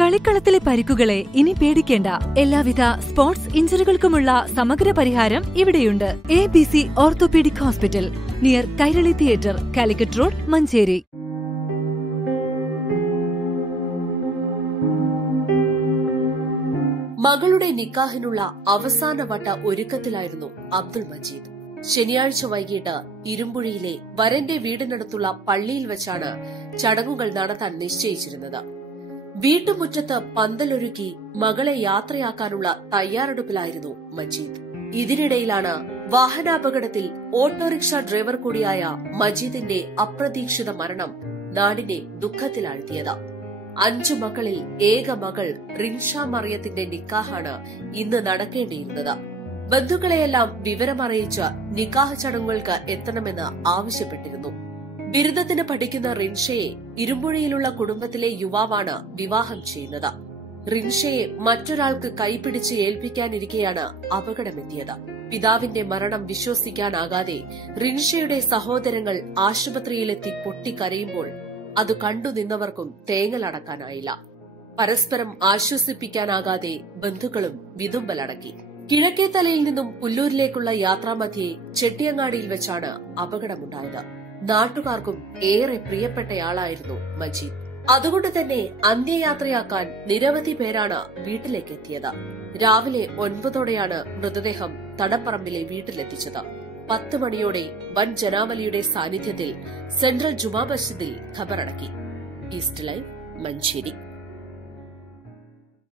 കളിക്കളത്തിലെ പരിക്കുകളെ ഇനി പേടിക്കേണ്ട. എല്ലാവിധ സ്പോർട്സ് ഇഞ്ചുറികൾക്കുമുള്ള സമഗ്ര പരിഹാരം ഇവിടെയുണ്ട്. A B C orthopaedic hospital near Kairali theatre Calicut road Manjeri. മകളുടെ നിക്കാഹിനുള്ള അവസാനവട്ട ഒരുക്കത്തിലായിരുന്നു അബ്ദുൾ മജീദ്. ശനിയാഴ്ച വൈകിട്ട് ഇരുമ്പുഴയിലെ വരന്റെ വീടിനടുത്തുള്ള പള്ളിയിൽ വെച്ചാണ് ചടങ്ങുകൾ നടത്താൻ നിശ്ചയിച്ചിരുന്നത്. വീട്ടുമുറ്റത്ത് പന്തലൊരുക്കി മകളെ യാത്രയാക്കാനുള്ള തയ്യാറെടുപ്പിലായിരുന്നു മജീദ്. ഇതിനിടയിലാണ് വാഹനാപകടത്തിൽ ഓട്ടോറിക്ഷ ഡ്രൈവർ കൂടിയായ മജീദിന്റെ അപ്രതീക്ഷിത മരണം നാടിനെ ദുഃഖത്തിലാഴ്ത്തിയത്. അഞ്ചു മക്കളിൽ ഏക മകൾ റിൻഷ മറിയത്തിന്റെ നിക്കാഹാണ് ഇന്ന് നടക്കേണ്ടിയിരുന്നത്. ബന്ധുക്കളെയെല്ലാം വിവരമറിയിച്ച് നിക്കാഹ് ചടങ്ങുകൾക്ക് എത്തണമെന്ന് ആവശ്യപ്പെട്ടിരുന്നു. ബിരുദത്തിന് പഠിക്കുന്ന റിൻഷയെ ഇരുമ്പുഴയിലുള്ള കുടുംബത്തിലെ യുവാവാണ് വിവാഹം ചെയ്യുന്നത്. റിൻഷയെ മറ്റൊരാൾക്ക് കൈപിടിച്ച് ഏൽപ്പിക്കാനിരിക്കെയാണ് അപകടമെത്തിയത്. പിതാവിന്റെ മരണം വിശ്വസിക്കാനാകാതെ റിൻഷയുടെ സഹോദരങ്ങൾ ആശുപത്രിയിലെത്തി പൊട്ടിക്കരയുമ്പോൾ അത് കണ്ടു നിന്നവർക്കും തേങ്ങലടക്കാനായില്ല പരസ്പരം ആശ്വസിപ്പിക്കാനാകാതെ ബന്ധുക്കളും വിതുമ്പലടക്കി. കിഴക്കേത്തലയിൽ നിന്നും പുല്ലൂരിലേക്കുള്ള യാത്രാമധ്യേ ചെട്ടിയങ്ങാടിയിൽ വെച്ചാണ് അപകടമുണ്ടായത്. നാട്ടുകാർക്കും ഏറെ പ്രിയപ്പെട്ടയാളായിരുന്നു മജീദ്. അതുകൊണ്ട് തന്നെ അന്ത്യയാത്രയാക്കാൻ നിരവധി പേരാണ് വീട്ടിലേക്ക് എത്തിയത് രാവിലെ ഒൻപതോടെയാണ് മൃതദേഹം തടപ്പറമ്പിലെ വീട്ടിലെത്തിച്ചത്. പത്ത് മണിയോടെ വൻ ജനാവലിയുടെ സാന്നിധ്യത്തിൽ സെൻട്രൽ ജുമാ മസ്ജിദിൽ ഖബറടക്കി. East line Manjeri.